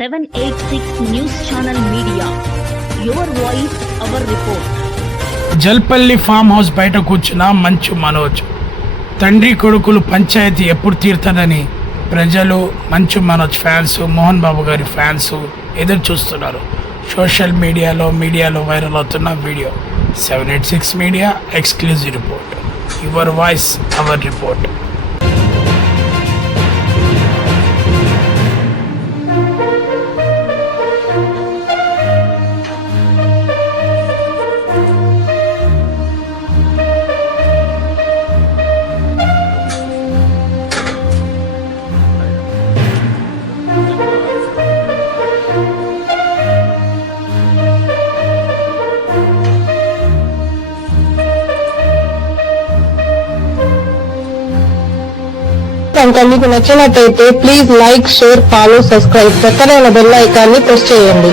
786 Jalpally farm house బయట కూర్చున్న మంచు మనోజ్. తండ్రి కొడుకులు పంచాయతీ ఎప్పుడు తీరుతాడని ప్రజలు మంచు మనోజ్ ఫ్యాన్స్ మోహన్ బాబు గారి ఫ్యాన్స్ ఎదురు చూస్తున్నారు. సోషల్ మీడియాలో మీడియాలో వైరల్ అవుతున్న video. Seven eight six media exclusive report your voice our report కనుక మీకు నచ్చినట్టయితే please like share follow subscribe పక్కన బెల్ ఐకాన్ని ప్రెస్ చేయండి.